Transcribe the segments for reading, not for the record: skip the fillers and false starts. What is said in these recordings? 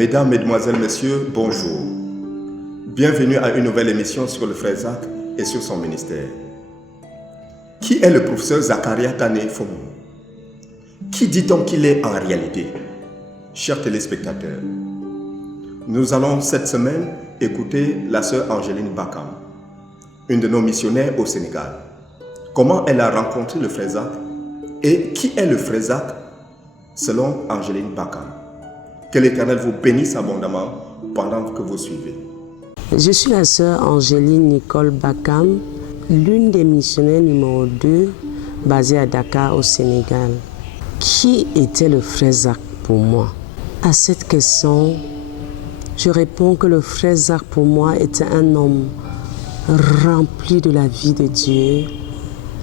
Mesdames, Mesdemoiselles, Messieurs, bonjour. Bienvenue à une nouvelle émission sur le frère Zach et sur son ministère. Qui est le professeur Zakaria Tane Fomo? Qui dit-on qu'il est en réalité? Chers téléspectateurs, nous allons cette semaine écouter la sœur Angéline Bakam, une de nos missionnaires au Sénégal. Comment elle a rencontré le frère Zach et qui est le frère Zach selon Angéline Bakam. Que l'Éternel vous bénisse abondamment pendant que vous suivez. Je suis la sœur Angéline Nicole Bakam, l'une des missionnaires numéro 2 basée à Dakar au Sénégal. Qui était le frère Zach pour moi? À cette question, je réponds que le frère Zach pour moi était un homme rempli de la vie de Dieu,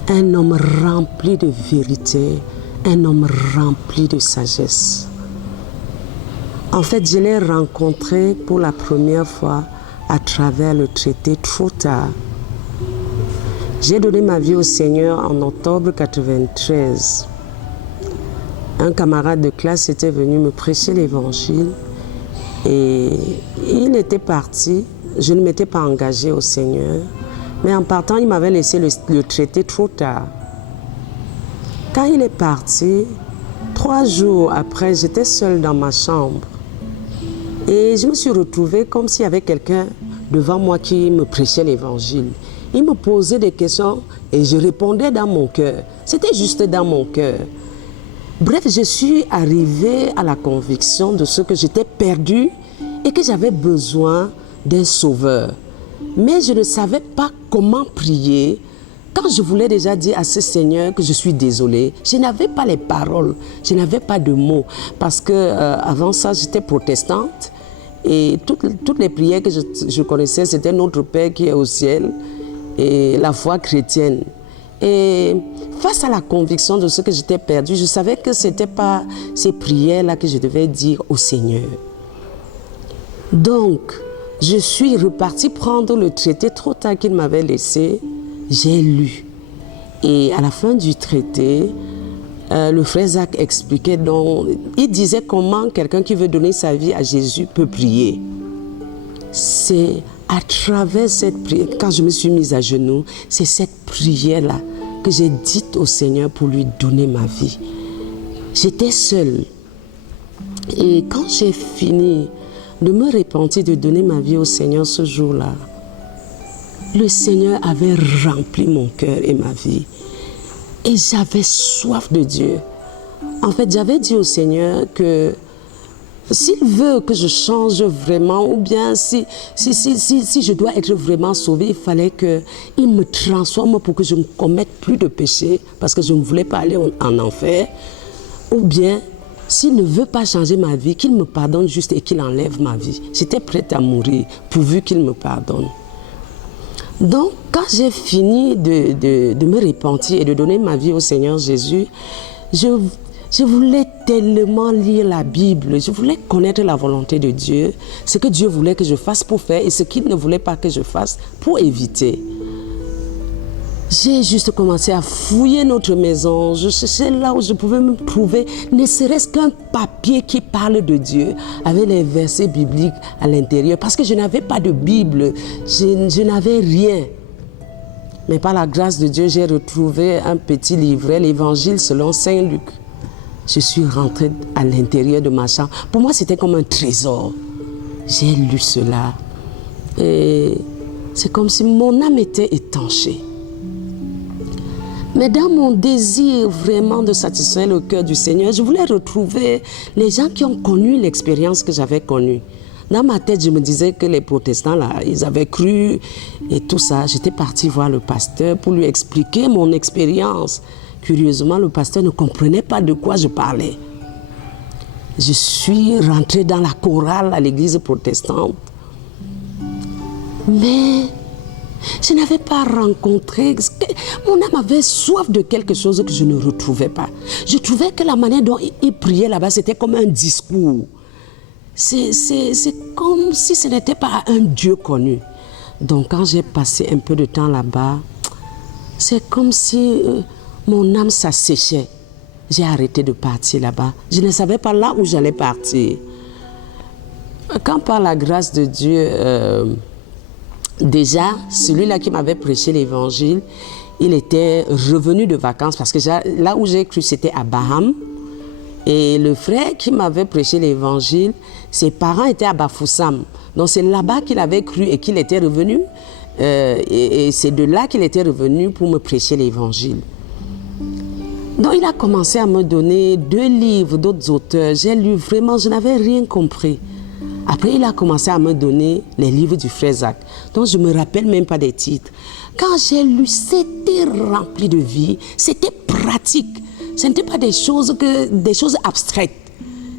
un homme rempli de vérité, un homme rempli de sagesse. En fait, je l'ai rencontré pour la première fois à travers le traité Trop tard. J'ai donné ma vie au Seigneur en octobre 1993. Un camarade de classe était venu me prêcher l'évangile et il était parti. Je ne m'étais pas engagée au Seigneur, mais en partant, il m'avait laissé le traité Trop tard. Quand il est parti, 3 jours après, j'étais seule dans ma chambre. Et je me suis retrouvée comme s'il y avait quelqu'un devant moi qui me prêchait l'évangile. Il me posait des questions et je répondais dans mon cœur. C'était juste dans mon cœur. Bref, je suis arrivée à la conviction de ce que j'étais perdue et que j'avais besoin d'un sauveur. Mais je ne savais pas comment prier. Quand je voulais déjà dire à ce Seigneur que je suis désolée, je n'avais pas les paroles, je n'avais pas de mots. Parce que avant ça, j'étais protestante. Et toutes les prières que je connaissais, c'était notre Père qui est au ciel et la foi chrétienne. Et face à la conviction de ce que j'étais perdue, je savais que ce n'était pas ces prières-là que je devais dire au Seigneur. Donc, je suis repartie prendre le traité Trop tard qu'il m'avait laissé. J'ai lu. Et à la fin du traité, le frère Zach expliquait, donc, il disait comment quelqu'un qui veut donner sa vie à Jésus peut prier. C'est à travers cette prière, quand je me suis mise à genoux, c'est cette prière-là que j'ai dite au Seigneur pour lui donner ma vie. J'étais seule. Et quand j'ai fini de me repentir, de donner ma vie au Seigneur ce jour-là, le Seigneur avait rempli mon cœur et ma vie. Et j'avais soif de Dieu. En fait, j'avais dit au Seigneur que s'il veut que je change vraiment, ou bien si je dois être vraiment sauvée, il fallait qu'il me transforme pour que je ne commette plus de péché, parce que je ne voulais pas aller en enfer. Ou bien, s'il ne veut pas changer ma vie, qu'il me pardonne juste et qu'il enlève ma vie. J'étais prête à mourir, pourvu qu'il me pardonne. Donc, quand j'ai fini de me repentir et de donner ma vie au Seigneur Jésus, je voulais tellement lire la Bible, je voulais connaître la volonté de Dieu, ce que Dieu voulait que je fasse pour faire et ce qu'il ne voulait pas que je fasse pour éviter. J'ai juste commencé à fouiller notre maison. Je cherchais là où je pouvais me trouver, ne serait-ce qu'un papier qui parle de Dieu, avec les versets bibliques à l'intérieur. Parce que je n'avais pas de Bible, je n'avais rien. Mais par la grâce de Dieu, j'ai retrouvé un petit livret, l'Évangile selon Saint Luc. Je suis rentrée à l'intérieur de ma chambre. Pour moi, c'était comme un trésor. J'ai lu cela. Et c'est comme si mon âme était étanchée. Mais dans mon désir vraiment de satisfaire le cœur du Seigneur, je voulais retrouver les gens qui ont connu l'expérience que j'avais connue. Dans ma tête, je me disais que les protestants, là, ils avaient cru et tout ça. J'étais partie voir le pasteur pour lui expliquer mon expérience. Curieusement, le pasteur ne comprenait pas de quoi je parlais. Je suis rentrée dans la chorale à l'église protestante. Mais je n'avais pas rencontré, mon âme avait soif de quelque chose que je ne retrouvais pas. Je trouvais que la manière dont il priait là-bas, c'était comme un discours. C'est comme si ce n'était pas un Dieu connu. Donc quand j'ai passé un peu de temps là-bas, c'est comme si mon âme s'asséchait. J'ai arrêté de partir là-bas. Je ne savais pas là où j'allais partir. Quand par la grâce de Dieu, déjà, celui-là qui m'avait prêché l'évangile, il était revenu de vacances parce que là où j'ai cru, c'était à Baham. Et le frère qui m'avait prêché l'évangile, ses parents étaient à Bafoussam. Donc c'est là-bas qu'il avait cru et qu'il était revenu. Et c'est de là qu'il était revenu pour me prêcher l'évangile. Donc il a commencé à me donner 2 livres d'autres auteurs. J'ai lu vraiment, je n'avais rien compris. Après, il a commencé à me donner les livres du frère Zach. Donc je ne me rappelle même pas des titres. Quand j'ai lu, c'était rempli de vie, c'était pratique. Ce n'était pas des choses abstraites.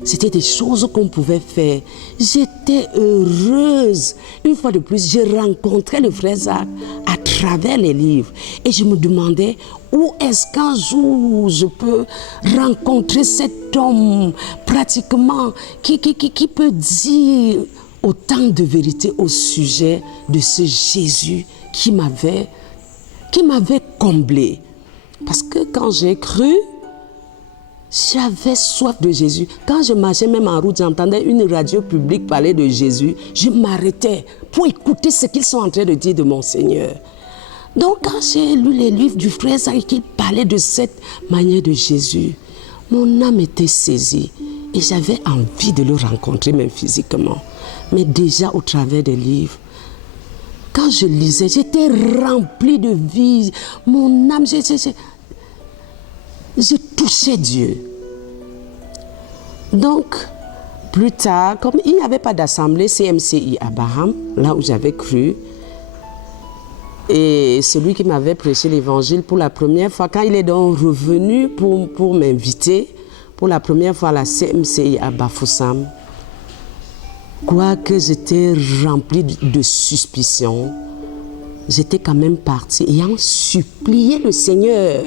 C'était des choses qu'on pouvait faire. J'étais heureuse. Une fois de plus, j'ai rencontré le frère Zach à travers les livres. Et je me demandais, où est-ce qu'un jour je peux rencontrer cet homme pratiquement qui peut dire autant de vérité au sujet de ce Jésus qui m'avait comblé. Parce que quand j'ai cru, j'avais soif de Jésus. Quand je marchais même en route, j'entendais une radio publique parler de Jésus. Je m'arrêtais pour écouter ce qu'ils sont en train de dire de mon Seigneur. Donc quand j'ai lu les livres du frère Zach qui parlait de cette manière de Jésus, mon âme était saisie et j'avais envie de le rencontrer même physiquement. Mais déjà au travers des livres, quand je lisais, j'étais remplie de vie. Mon âme, je touchais Dieu. Donc, plus tard, comme il n'y avait pas d'assemblée CMCI à Baham, là où j'avais cru, et celui qui m'avait prêché l'évangile pour la première fois, quand il est donc revenu pour m'inviter, pour la première fois à la CMCI à Bafoussam, quoique j'étais remplie de suspicion, j'étais quand même partie ayant supplié le Seigneur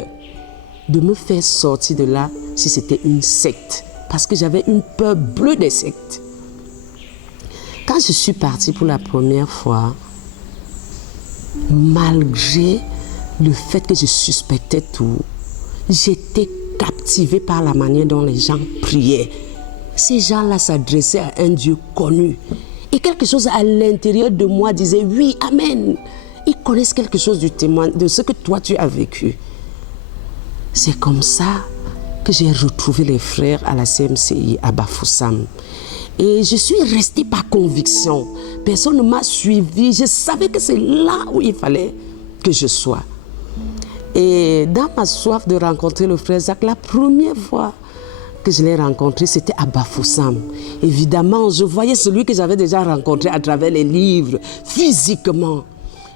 de me faire sortir de là si c'était une secte. Parce que j'avais une peur bleue des sectes. Quand je suis partie pour la première fois, malgré le fait que je suspectais tout, j'étais captivée par la manière dont les gens priaient. Ces gens-là s'adressaient à un Dieu connu. Et quelque chose à l'intérieur de moi disait, oui, amen. Ils connaissent quelque chose du témoin, de ce que toi tu as vécu. C'est comme ça que j'ai retrouvé les frères à la CMCI à Bafoussam. Et je suis restée par conviction. Personne ne m'a suivi. Je savais que c'est là où il fallait que je sois. Et dans ma soif de rencontrer le frère Zach, la première fois que je l'ai rencontré, c'était à Bafoussam. Évidemment, je voyais celui que j'avais déjà rencontré à travers les livres, physiquement.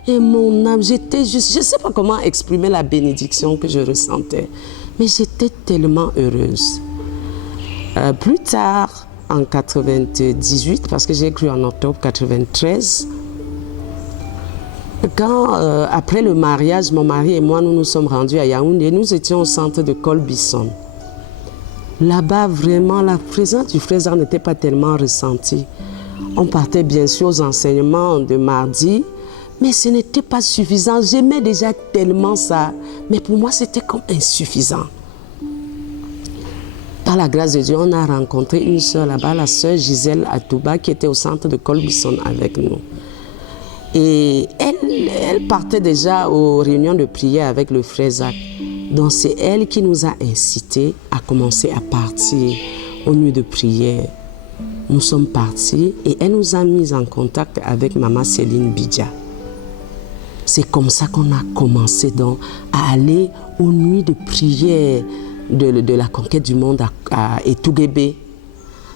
Et mon âme, j'étais juste... Je ne sais pas comment exprimer la bénédiction que je ressentais, mais j'étais tellement heureuse. Plus tard, en 98, parce que j'ai cru en octobre 93, quand, après le mariage, mon mari et moi, nous nous sommes rendus à Yaoundé, nous étions au centre de Colbisson. Là-bas, vraiment, la présence du frère Zach n'était pas tellement ressentie. On partait bien sûr aux enseignements de mardi, mais ce n'était pas suffisant. J'aimais déjà tellement ça, mais pour moi, c'était comme insuffisant. Par la grâce de Dieu, on a rencontré une sœur là-bas, la sœur Gisèle Atouba, qui était au centre de Colbisson avec nous. Et elle partait déjà aux réunions de prière avec le frère Zach. Donc c'est elle qui nous a incités à commencer à partir aux nuits de prière. Nous sommes partis et elle nous a mis en contact avec maman Céline Bidja. C'est comme ça qu'on a commencé donc à aller aux nuits de prière de la conquête du monde à Etouguébé.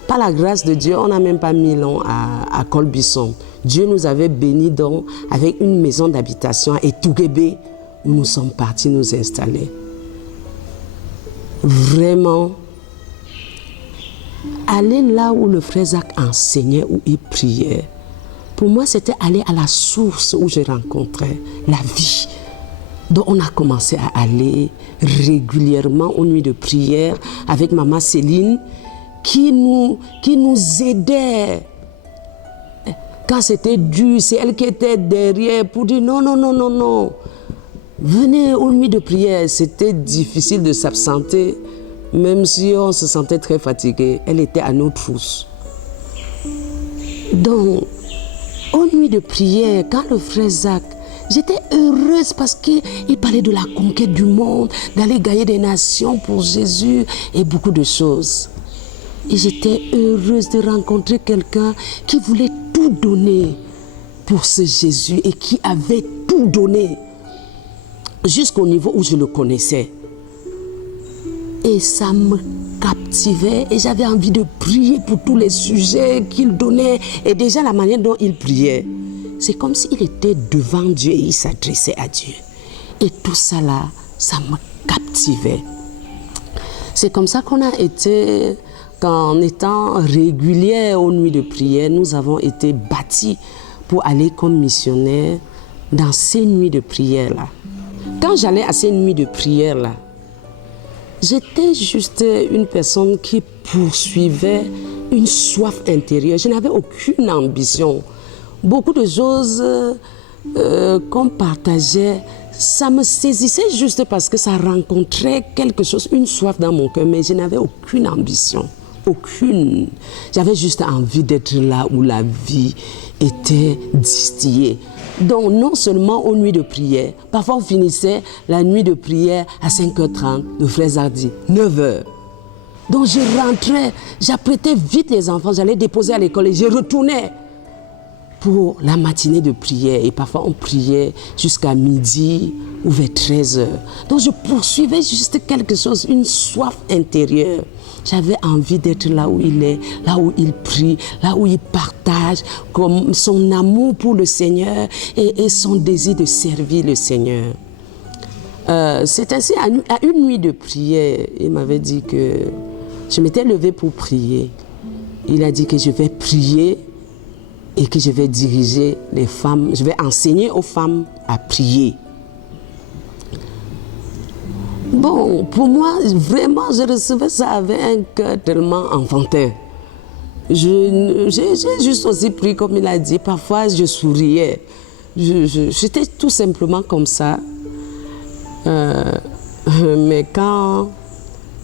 Par la grâce de Dieu, on n'a même pas mis long à Colbisson. Dieu nous avait bénis donc avec une maison d'habitation à Etouguébé où nous sommes partis nous installer. Vraiment, aller là où le frère Zach enseignait, où il priait, pour moi, c'était aller à la source où je rencontrais la vie. Donc, on a commencé à aller régulièrement aux nuits de prière avec maman Céline qui nous aidait. Quand c'était dur, c'est elle qui était derrière pour dire non, non, non, non, non. Venez aux nuits de prière. C'était difficile de s'absenter, même si on se sentait très fatigué. Elle était à nos trousses. Donc, aux nuits de prière, quand le frère Zach, j'étais heureuse parce qu'il parlait de la conquête du monde, d'aller gagner des nations pour Jésus et beaucoup de choses. Et j'étais heureuse de rencontrer quelqu'un qui voulait tout donner pour ce Jésus et qui avait tout donné jusqu'au niveau où je le connaissais. Et ça me captivait et j'avais envie de prier pour tous les sujets qu'il donnait et déjà la manière dont il priait. C'est comme s'il était devant Dieu et il s'adressait à Dieu. Et tout ça là, ça me captivait. C'est comme ça qu'on a été, qu'en étant réguliers aux nuits de prière, nous avons été bâtis pour aller comme missionnaires dans ces nuits de prière là. Quand j'allais à ces nuits de prière là, j'étais juste une personne qui poursuivait une soif intérieure. Je n'avais aucune ambition. Beaucoup de choses qu'on partageait, ça me saisissait juste parce que ça rencontrait quelque chose, une soif dans mon cœur, mais je n'avais aucune ambition. Aucune. J'avais juste envie d'être là où la vie était distillée. Donc non seulement aux nuits de prière, parfois on finissait la nuit de prière à 5h30, le frère Zach dit 9h. Donc je rentrais, j'apprêtais vite les enfants, j'allais déposer à l'école et je retournais pour la matinée de prière. Et parfois on priait jusqu'à midi ou vers 13h. Donc je poursuivais juste quelque chose, une soif intérieure. J'avais envie d'être là où il est, là où il prie, là où il partage comme son amour pour le Seigneur et son désir de servir le Seigneur. C'est ainsi, à une nuit de prière, il m'avait dit que je m'étais levée pour prier. Il a dit que je vais prier et que je vais diriger les femmes, je vais enseigner aux femmes à prier. Bon, pour moi, vraiment, je recevais ça avec un cœur tellement enfantin. J'ai juste aussi pris comme il a dit. Parfois, je souriais. J'étais tout simplement comme ça. Mais quand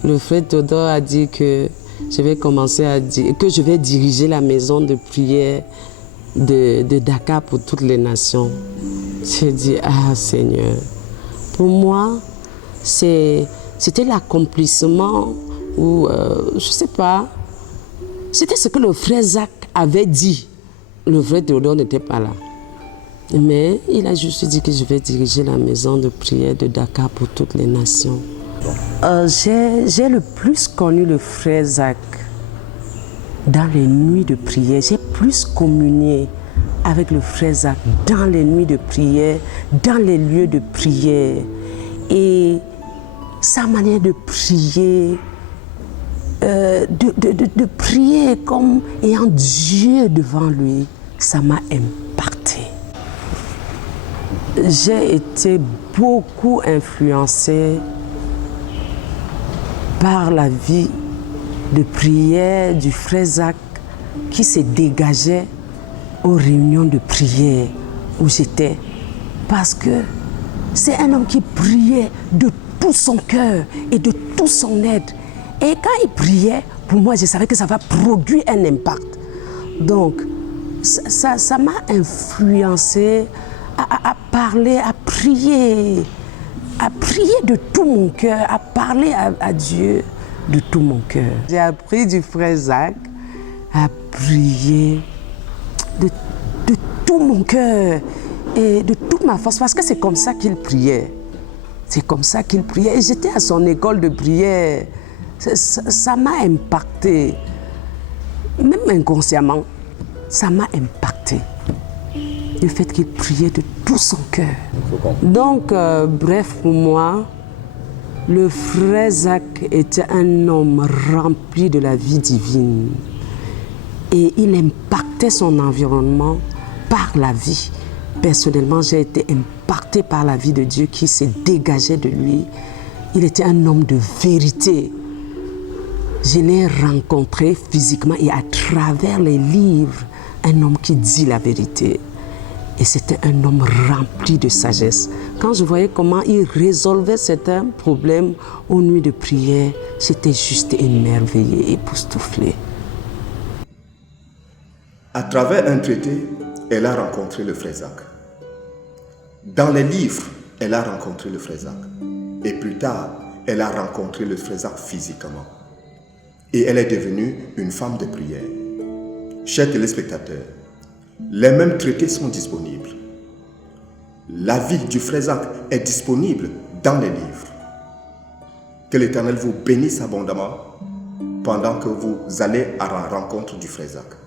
le frère Théodore a dit que je vais commencer à dire, que je vais diriger la maison de prière de Dakar pour toutes les nations, j'ai dit, ah Seigneur, pour moi, c'était l'accomplissement ou je sais pas, c'était ce que le frère Zach avait dit. Le frère Théodore n'était pas là. Mais il a juste dit que je vais diriger la maison de prière de Dakar pour toutes les nations. J'ai le plus connu le frère Zach dans les nuits de prière. J'ai plus communié avec le frère Zach dans les nuits de prière, dans les lieux de prière. Et sa manière de prier, de prier comme ayant Dieu devant lui, ça m'a impacté. J'ai été beaucoup influencée par la vie de prière du frère Zach qui se dégageait aux réunions de prière où j'étais. Parce que c'est un homme qui priait de tout son cœur et de tout son être. Et quand il priait, pour moi, je savais que ça va produire un impact. Donc, ça m'a influencé à parler, à prier de tout mon cœur, à parler à Dieu de tout mon cœur. J'ai appris du frère Zach à prier de tout mon cœur et de toute ma force, parce que c'est comme ça qu'il priait. C'est comme ça qu'il priait. Et j'étais à son école de prière. Ça m'a impacté. Même inconsciemment, ça m'a impacté. Le fait qu'il priait de tout son cœur. Donc, bref, pour moi, le frère Zach était un homme rempli de la vie divine. Et il impactait son environnement par la vie. Personnellement, j'ai été impactée par la vie de Dieu qui s'est dégagée de lui. Il était un homme de vérité. Je l'ai rencontré physiquement et à travers les livres, un homme qui dit la vérité. Et c'était un homme rempli de sagesse. Quand je voyais comment il résolvait certains problèmes aux nuits de prière, j'étais juste émerveillée, époustouflée. À travers un traité, elle a rencontré le frère Zach. Dans les livres, elle a rencontré le frère Zach. Et plus tard, elle a rencontré le frère Zach physiquement. Et elle est devenue une femme de prière. Chers téléspectateurs, les mêmes traités sont disponibles. La vie du frère Zach est disponible dans les livres. Que l'Éternel vous bénisse abondamment pendant que vous allez à la rencontre du frère Zach.